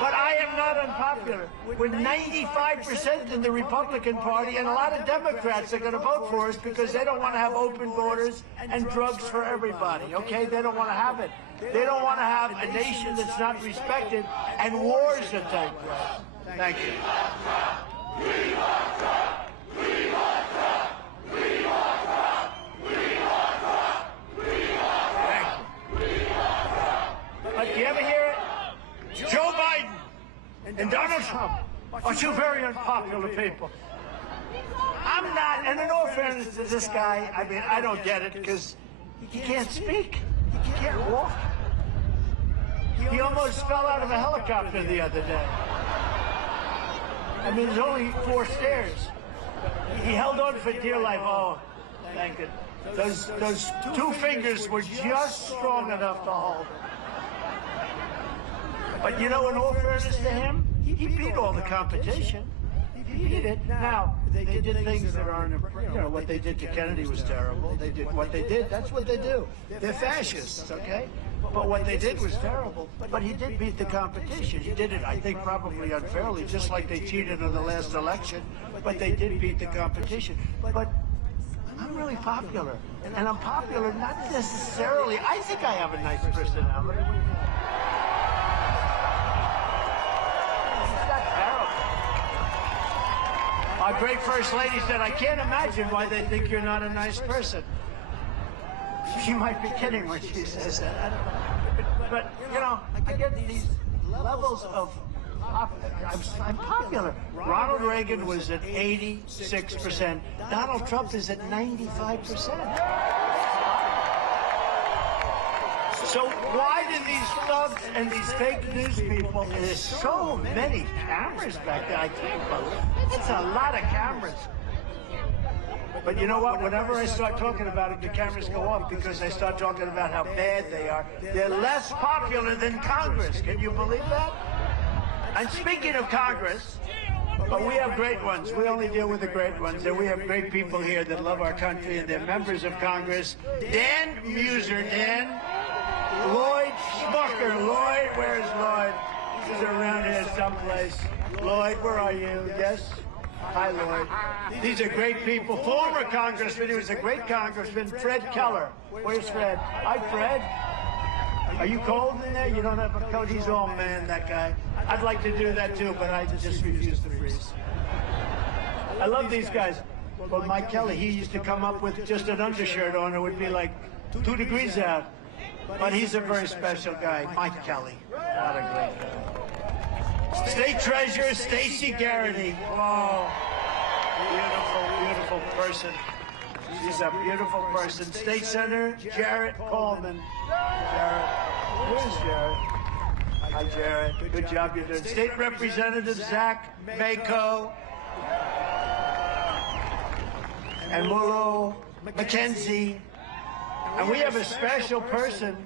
But I am not unpopular. We're 95% in the Republican Party, and a lot of Democrats are going to vote for us because they don't want to have open borders and drugs for everybody, okay? They don't want to have it. They don't want to have a nation that's not respected and wars that take place. Thank you. We want Trump! We want Trump! We want Trump! We want Trump! We want Trump! We want Trump! But do you ever hear it? Joe Biden and Donald Trump are two very unpopular people. I'm not, and in all fairness to this guy, I don't get it because he can't speak. He can't walk. He almost fell out of a helicopter the other day. There's only 4 stairs. He held on for dear life. Oh, thank you. Those 2 fingers were just strong enough to hold. But in all fairness to him, he beat all the competition. He beat it. Now, they did things that aren't, what they did to Kennedy was terrible. They did what they did. That's what they do. They're fascists, okay? But what they did was terrible. But he did beat the competition. He did it, I think, probably unfairly, just like they cheated in the last election. But they did beat the competition. But I'm really popular. And I'm popular not necessarily. I think I have a nice personality. It's not terrible. Our great First Lady said, I can't imagine why they think you're not a nice person. She might be kidding when she says that. I don't know. But I get these levels of I'm popular. Ronald Reagan was at 86%. Donald Trump is at 95%. So why do these thugs and these fake news people, and there's so many cameras back there, I can't believe it. It's a lot of cameras. But you know what? Whenever I start talking about it, the cameras go off because I start talking about how bad they are. They're less popular than Congress. Can you believe that? And speaking of Congress, but we have great ones. We only deal with the great ones. And we have great people here that love our country, and they're members of Congress. Dan Muser, Dan. Lloyd Schmucker. Lloyd, where's Lloyd? He's around here someplace. Lloyd, where are you? Yes? Hi, Lloyd. These are great people. Former Congressman, he was a great Congressman, Fred Keller. Where's Fred? Hi, Fred. Are you cold in there? You don't have a coat? He's all man, that guy. I'd like to do that too, but I just refuse to freeze. I love these guys. Well, Mike Kelly, he used to come up with just an undershirt on. It would be like 2 degrees out. But he's a very special guy, Mike Kelly. What a great guy. State Treasurer Stacey Garrity. Whoa. Beautiful, beautiful person. She's a beautiful person. State Senator Jarrett Coleman. Jarrett. Where's Jarrett? Hi, Jarrett. Good job you're doing. State Representative Zach Mako. And Mullo McKenzie. And we have a special person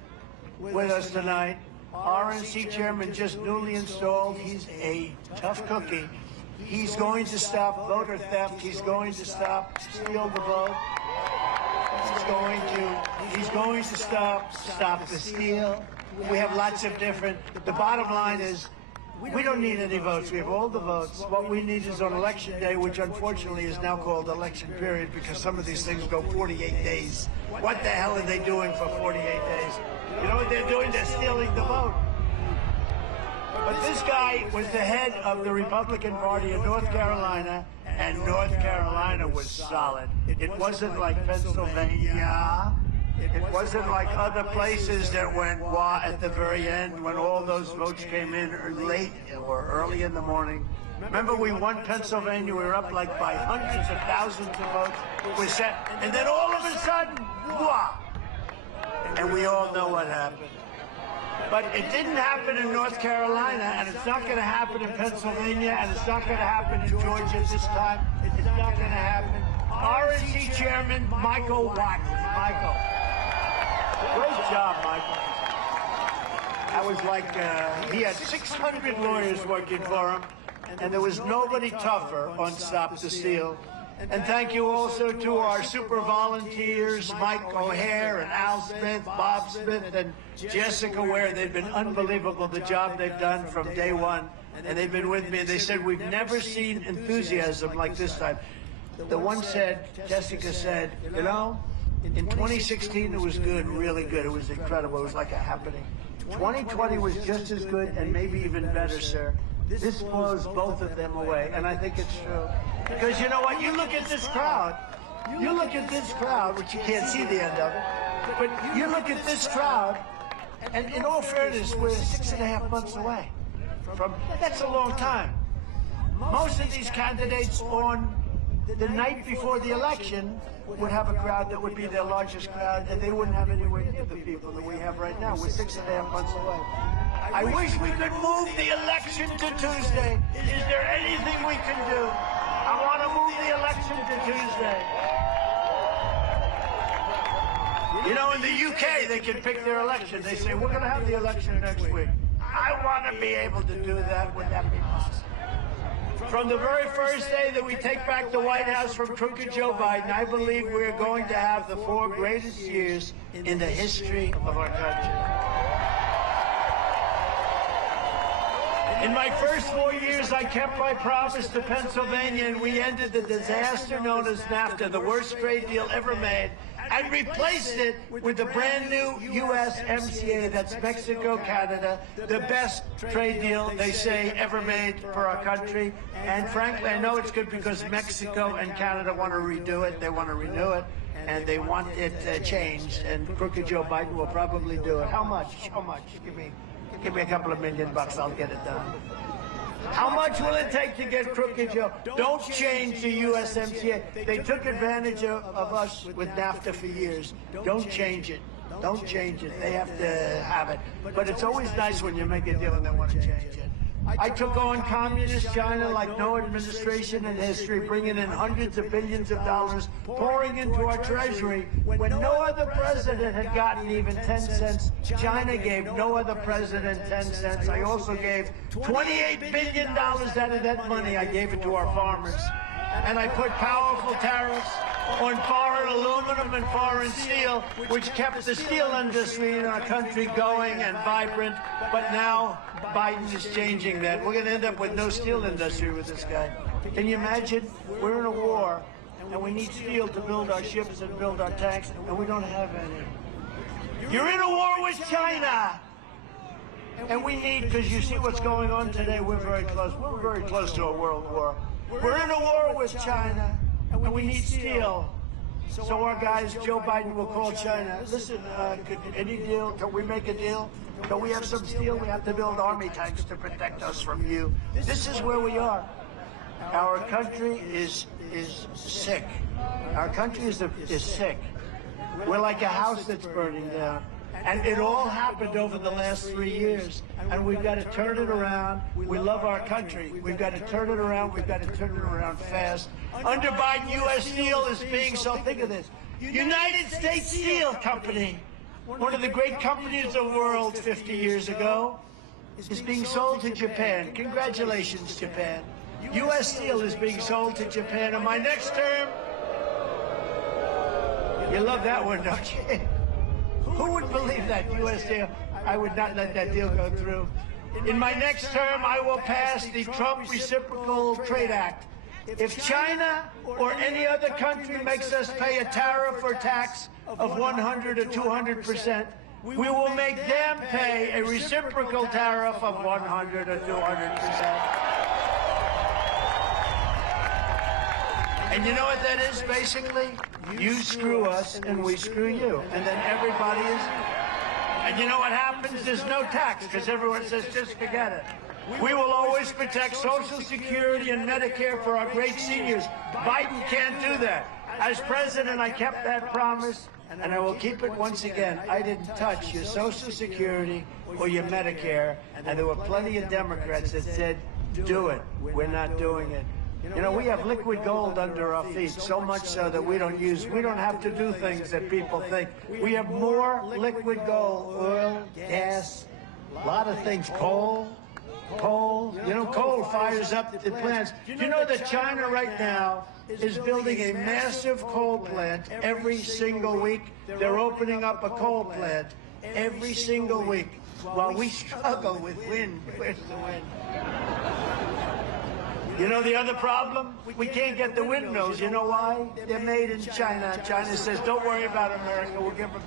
with us tonight. RNC chairman, just newly installed. He's a tough cookie. He's going to stop voter theft. He's going to stop steal the vote. He's going to stop the steal. We have lots of different. The bottom line is, we don't need any votes. We have all the votes. What we need is on election day, which unfortunately is now called election period because some of these things go 48 days. What the hell are they doing for 48 days? You know what they're doing? They're stealing the vote. But this guy was the head of the Republican Party in North Carolina, and North Carolina was solid. It wasn't like Pennsylvania. It wasn't like other places that went at the very end when all those votes came in late or early in the morning. Remember, we won Pennsylvania. We were up like by hundreds of thousands of votes. We set, and then all of a sudden, wah! And we all know what happened. But it didn't happen in North Carolina, and it's not going to happen in Pennsylvania, and it's not going to happen in Georgia this time. It's not going to happen. RNC Chairman Michael Watkins. Michael. Great job, Michael. I was like, he had 600 lawyers working for him, and there was nobody tougher on Stop the Steal. And thank you also to our super volunteers, Mike O'Hare and Al Smith, Bob Smith, and Jessica Ware. They've been unbelievable, the job they've done from day one. And they've been with me, and they said, we've never seen enthusiasm like this time. The one said, Jessica said, you know, in 2016 it was good, really good. It was incredible. It was like a happening. 2020 was just as good and maybe even better, sir. This blows both of them away, and I think it's true. Because you know what? You look at this crowd, which you can't see the end of it, but you look at this crowd, and in all fairness, we're 6.5 months away from, that's a long time. Most of these candidates on the night before the election would have a crowd that would be their largest crowd, and they wouldn't have anywhere near the people that we have right now. We're 6.5 months away. I wish we could move the election to Tuesday. Is there anything we can do? I want to move the election to Tuesday. You know, in the UK, they can pick their election. They say, we're going to have the election next week. I want to be able to do that. Would that be possible? From the very first day that we take back the White House from crooked Joe Biden, I believe we're going to have the 4 greatest years in the history of our country. In my first 4 years, I kept my promise to Pennsylvania, and we ended the disaster known as NAFTA, the worst trade deal ever made, and replaced it with the brand new USMCA, that's Mexico-Canada, the best trade deal, they say, ever made for our country. And frankly, I know it's good because Mexico and Canada want to redo it, they want to renew it, and they want it changed, and crooked Joe Biden will probably do it. How much? How much? Give me a couple of $1 million, I'll get it done. How much will it take to get crooked Joe? Don't change the USMCA. They took advantage of us with NAFTA for years. Don't change it. Don't change it. They have to have it. But it's always nice when you make a deal and they want to change it. I took on communist China like no administration in history, bringing in hundreds of billions of dollars, pouring into our treasury. When no other president had gotten even 10 cents, China gave no other president 10 cents. I also gave $28 billion out of that money. I gave it to our farmers. And I put powerful tariffs on foreign aluminum and foreign steel, which kept the steel industry in our country going and vibrant. But now Biden is changing that. We're going to end up with no steel industry with this guy. Can you imagine? We're in a war, and we need steel to build our ships and build our tanks, and we don't have any. You're in a war with China. And we need, because you see what's going on today, we're very close. We're very close to a world war. We're in a war with China, and we need steel. So our guys, Joe Biden will call China. Listen, could any deal, can we make a deal? Can we have some steel? We have to build army tanks to protect us from you. This is where we are. Our country is sick. Our country is sick. We're like a house that's burning down. And it all happened over the last 3 years. And we've got to turn it around. We love our country. We've got to turn it around. We've got to turn it around fast. Under Biden, U.S. Steel is being so, think of this, United States Steel Company, one of the great companies of the world 50 years ago, is being sold to Japan. Congratulations, Japan. U.S. Steel is being sold to Japan. In my next term, you love that one, don't you? Who would believe that, U.S. Steel? I would not let that deal go through. In my next term, I will pass the Trump Reciprocal Trade Act. If China or any other country makes us pay a tariff or tax of 100 or 200%, we will make them pay a reciprocal tariff of 100 or 200%. And you know what that is, basically? You screw us and we screw you. And then everybody is... And you know what happens? There's no tax, because everyone says, just forget it. We will always protect Social Security and Medicare for our great seniors. Biden can't do that. As president, I kept that promise, and I will keep it once again. I didn't touch your Social Security or your Medicare, and there were plenty of Democrats that said, do it. We're not doing it. You know, we have liquid gold under our feet, so much so that we don't have to do things that people think. We have more liquid gold, oil, gas, a lot of things, coal. You know, coal fires up the plants. You know that China right now is building a massive coal plant every single week. They're opening up a coal plant every single week while we struggle with wind. Where's the wind? You know the other problem? We can't get the windmills. You know why? They're made in China. China says, don't worry about America. We'll give them.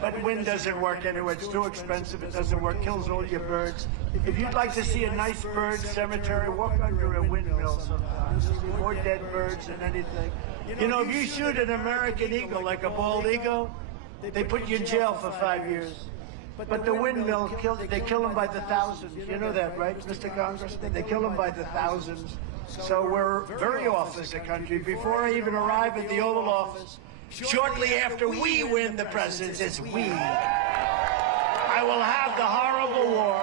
But wind doesn't work anyway. It's too expensive. It doesn't work. Kills all your birds. If you'd like to see a nice bird cemetery, walk under a windmill sometimes. You'll see more dead birds than anything. You know, if you shoot an American eagle, like a bald eagle, they put you in jail for 5 years. But the windmill, they kill them by the thousands. You know that, right, Mr. Congressman? They kill them by the thousands. So we're very off as a country. Before I even arrive at the Oval Office, shortly after we win the presidency, it's we, I will have the horrible war.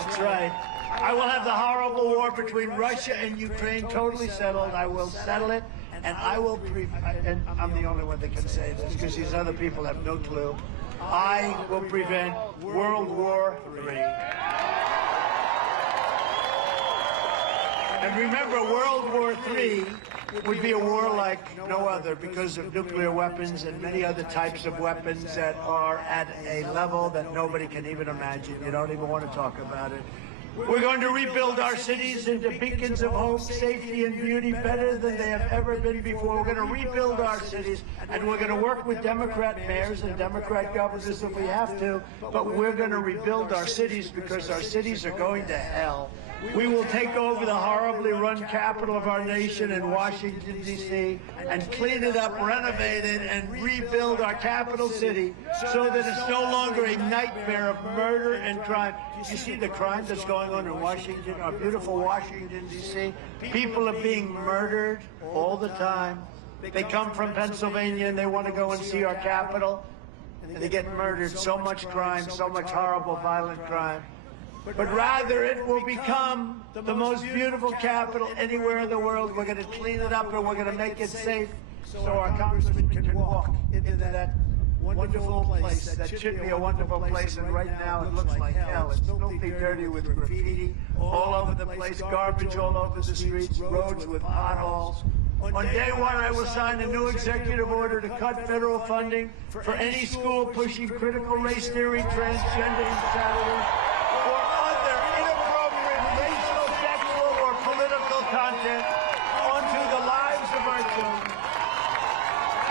That's right. I will have the horrible war between Russia and Ukraine totally settled. I will settle it, and I will and I'm the only one that can say this because these other people have no clue. I will prevent World War III. And remember, World War III would be a war like no other because of nuclear weapons and many other types of weapons that are at a level that nobody can even imagine. You don't even want to talk about it. We're going to rebuild our cities into beacons of hope, safety, and beauty better than they have ever been before. We're going to rebuild our cities, and we're going to work with Democrat mayors and Democrat governors if we have to, but we're going to rebuild our cities because our cities are going to hell. We will take over the horribly run capital of our nation in Washington, D.C., and clean it up, renovate it, and rebuild our capital city so that it's no longer a nightmare of murder and crime. You see the crime that's going on in Washington, our beautiful Washington, D.C.? People are being murdered all the time. They come from Pennsylvania and they want to go and see our capital, and they get murdered. So much crime, so much horrible, violent crime. but rather it will become the most beautiful capital anywhere in the world. We're going to clean it up and we're going to make it safe so our congressmen can walk into that wonderful place. That should be a wonderful place, and right now it looks like hell. It's filthy dirty with graffiti all over the place, garbage all over the streets, roads with potholes. On day one, I will sign a new executive order to cut federal funding for any school pushing critical race theory, transgender insanity, or other inappropriate racial, sexual, or political content onto the lives of our children.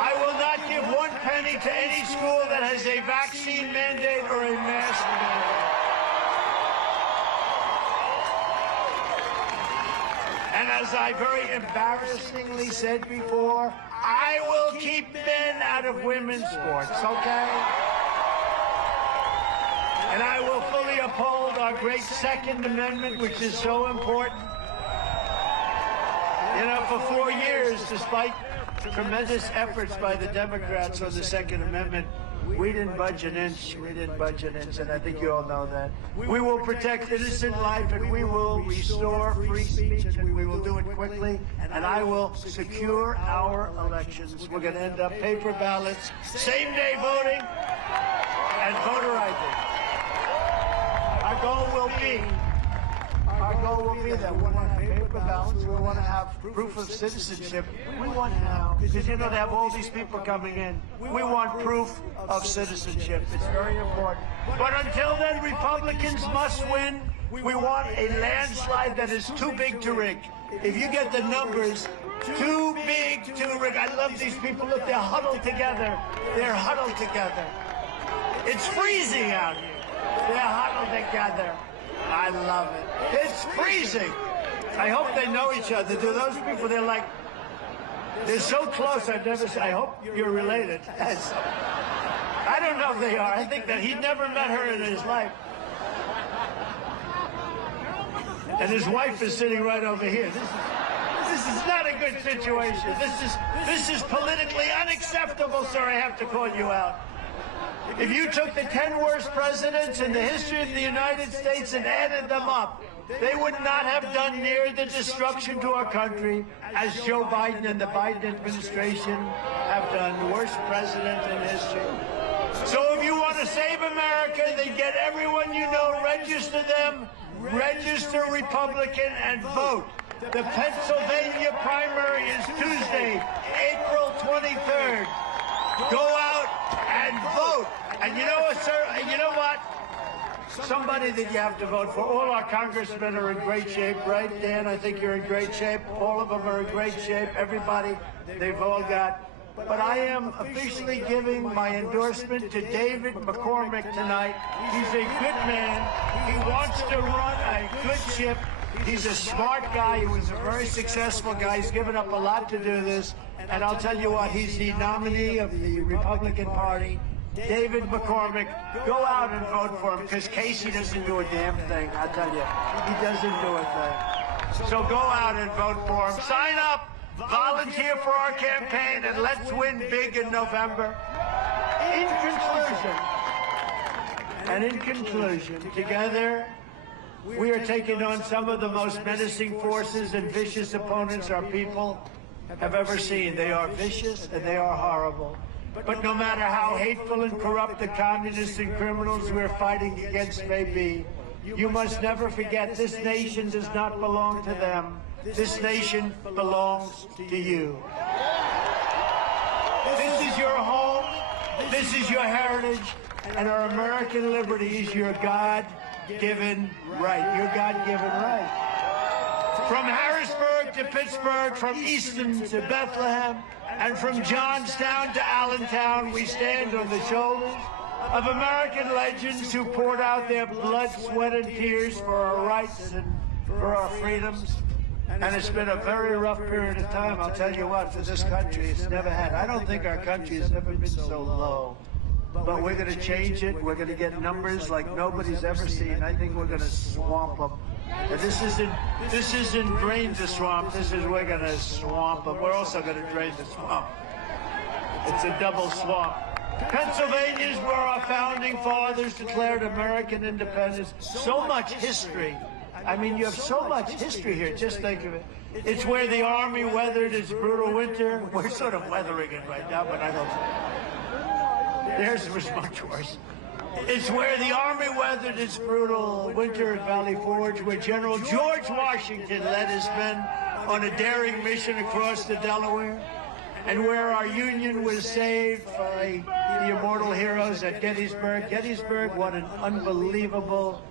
I will not give one penny to any school that has a vaccine mandate or a mask mandate. And as I very embarrassingly said before, I will keep men out of women's sports, okay? And I will fully uphold our great Second Amendment, which is so important. You know, for 4 years, despite tremendous efforts by the Democrats on the Second Amendment, we didn't budge an inch. We didn't budge an inch, and I think you all know that. We will protect innocent life, and we will restore free speech, and we will do it quickly, and I will secure our elections. We're going to end up paper ballots, same-day voting, and voter ID. Our goal will be that we want to have paper ballots, we want to have proof of citizenship. We want now, because you know they have all these people coming in. We want proof of citizenship. It's very important. But until then, Republicans must win. We want a landslide that is too big to rig. If you get the numbers too big to rig, I love these people. Look, they're huddled together. They're huddled together. It's freezing out here. They're huddled together. I love it. It's freezing. I hope they know each other. Do those people, they're so close. I hope you're related. I don't know if they are. I think that he never met her in his life. And his wife is sitting right over here. This is not a good situation. This is politically unacceptable, sir. I have to call you out. If you took the 10 worst presidents in the history of the United States and added them up, they would not have done near the destruction to our country as Joe Biden and the Biden administration have done. The worst president in history. So if you want to save America, then get everyone you know, register them, register Republican, and vote. The Pennsylvania primary is Tuesday, April 23rd. Go out and vote. And you know what, sir? You know what? Somebody that you have to vote for. All our congressmen are in great shape, right, Dan? I think you're in great shape. All of them are in great shape. Everybody, they've all got. But I am officially giving my endorsement to David McCormick tonight. He's a good man. He wants to run a good ship. He's a smart guy. He was a very successful guy. He's given up a lot to do this. And I'll tell you what, he's the nominee of the Republican Party. David McCormick, go out and vote for him, because Casey doesn't do a damn thing, I tell you. He doesn't do a thing. So go out and vote for him. Sign up, volunteer for our campaign, and let's win big in November. In conclusion, together, we are taking on some of the most menacing forces and vicious opponents our people have ever seen. They are vicious and they are horrible. But no matter how hateful and corrupt the communists and criminals we're fighting against may be, you must never forget this nation does not belong to them. This nation belongs to you. This is your home. This is your heritage. And our American liberty is your God-given right. Your God-given right. From Harrisburg to Pittsburgh, from Easton to Bethlehem, and from Johnstown to Allentown, we stand on the shoulders of American legends who poured out their blood, sweat, and tears for our rights and for our freedoms. And it's been a very rough period of time, I'll tell you what, for this country. It's never had. I don't think our country has ever been so low. But we're going to change it. We're going to get numbers like nobody's ever seen. I think we're going to swamp them. And this isn't drain the swamp. We're going to swamp them. We're also going to drain the swamp. It's a double swamp. Pennsylvania is where our founding fathers declared American independence. So much history. I mean, you have so much history here. Just think of it. It's where the Army weathered its brutal winter. We're sort of weathering it right now, but I don't. Theirs was much worse. It's where the Army weathered its brutal winter at Valley Forge, where General George Washington led his men on a daring mission across the Delaware, and where our Union was saved by the immortal heroes at Gettysburg. Gettysburg, what an unbelievable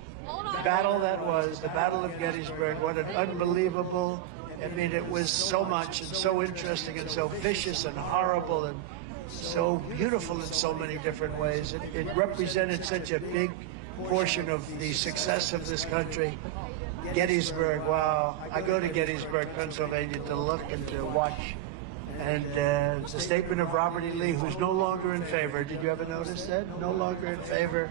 battle that was, the Battle of Gettysburg. What an unbelievable, I mean, it was so much and so interesting and so vicious and horrible and so beautiful in so many different ways. It represented such a big portion of the success of this country. Gettysburg, wow. I go to Gettysburg, Pennsylvania to look and to watch. And it's a statement of Robert E. Lee, who's no longer in favor. Did you ever notice that? No longer in favor.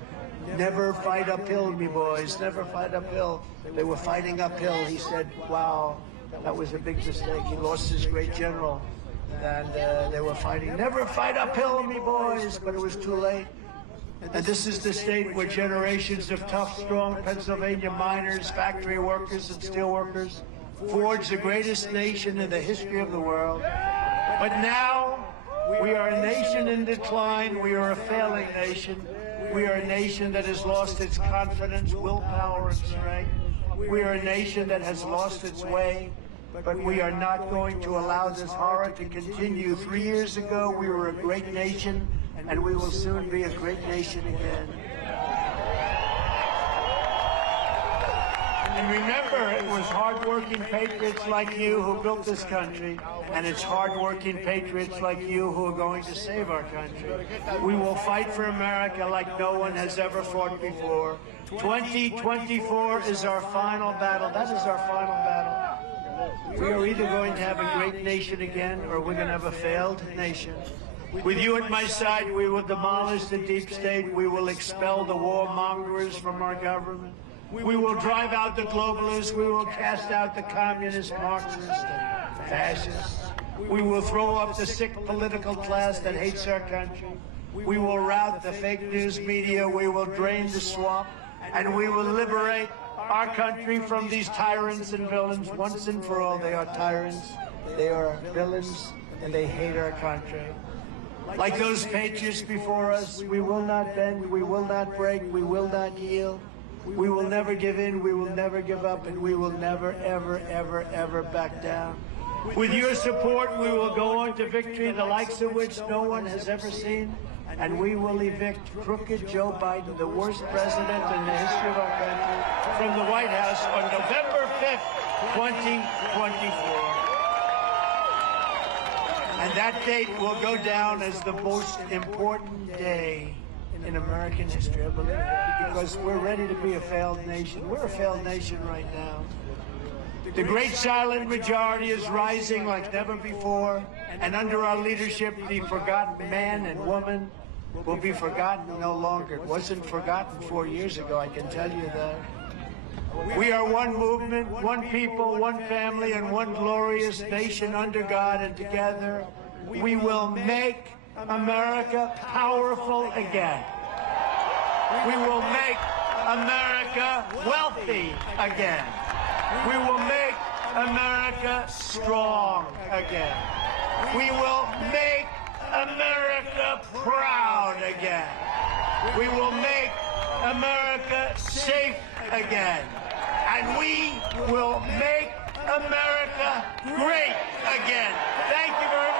Never fight uphill, me boys. Never fight uphill. They were fighting uphill. He said, wow, that was a big mistake. He lost his great general. And they were fighting. Never fight uphill, me boys. But it was too late. And this is the state where generations of tough, strong Pennsylvania miners, factory workers, and steel workers forged the greatest nation in the history of the world. But now, we are a nation in decline. We are a failing nation. We are a nation that has lost its confidence, willpower, and strength. We are a nation that has lost its way. But we are not going to allow this horror to continue. 3 years ago, we were a great nation, and we will soon be a great nation again. And remember, it was hardworking patriots like you who built this country, and it's hardworking patriots like you who are going to save our country. We will fight for America like no one has ever fought before. 2024 is our final battle. That is our final battle. We are either going to have a great nation again, or we're going to have a failed nation. With you at my side, we will demolish the deep state. We will expel the warmongers from our government. We will drive out the globalists. We will cast out the communists, Marxists, and fascists. We will throw up the sick political class that hates our country. We will rout the fake news media. We will drain the swamp. And we will liberate our country from these tyrants and villains once and for all. They are tyrants, they are villains, and they hate our country. Like those patriots before us, we will not bend, we will not break, we will not yield. We will never give in, we will never give up, and we will never, ever, ever, ever back down. With your support, we will go on to victory, the likes of which no one has ever seen. And we will evict crooked Joe Biden, the worst president in the history of our country, from the White House on November 5th, 2024. And that date will go down as the most important day in American history, I believe it, because we're ready to be a failed nation. We're a failed nation right now. The great silent majority is rising like never before, and under our leadership, the forgotten man and woman will be forgotten no longer. It wasn't forgotten 4 years ago, I can tell you that. We are one movement, one people, one family, and one glorious nation under God, and together we will make America powerful again. We will make America wealthy again. We will make America strong again. We will make America proud again. We will make America safe again. And we will make America great again. Thank you very much.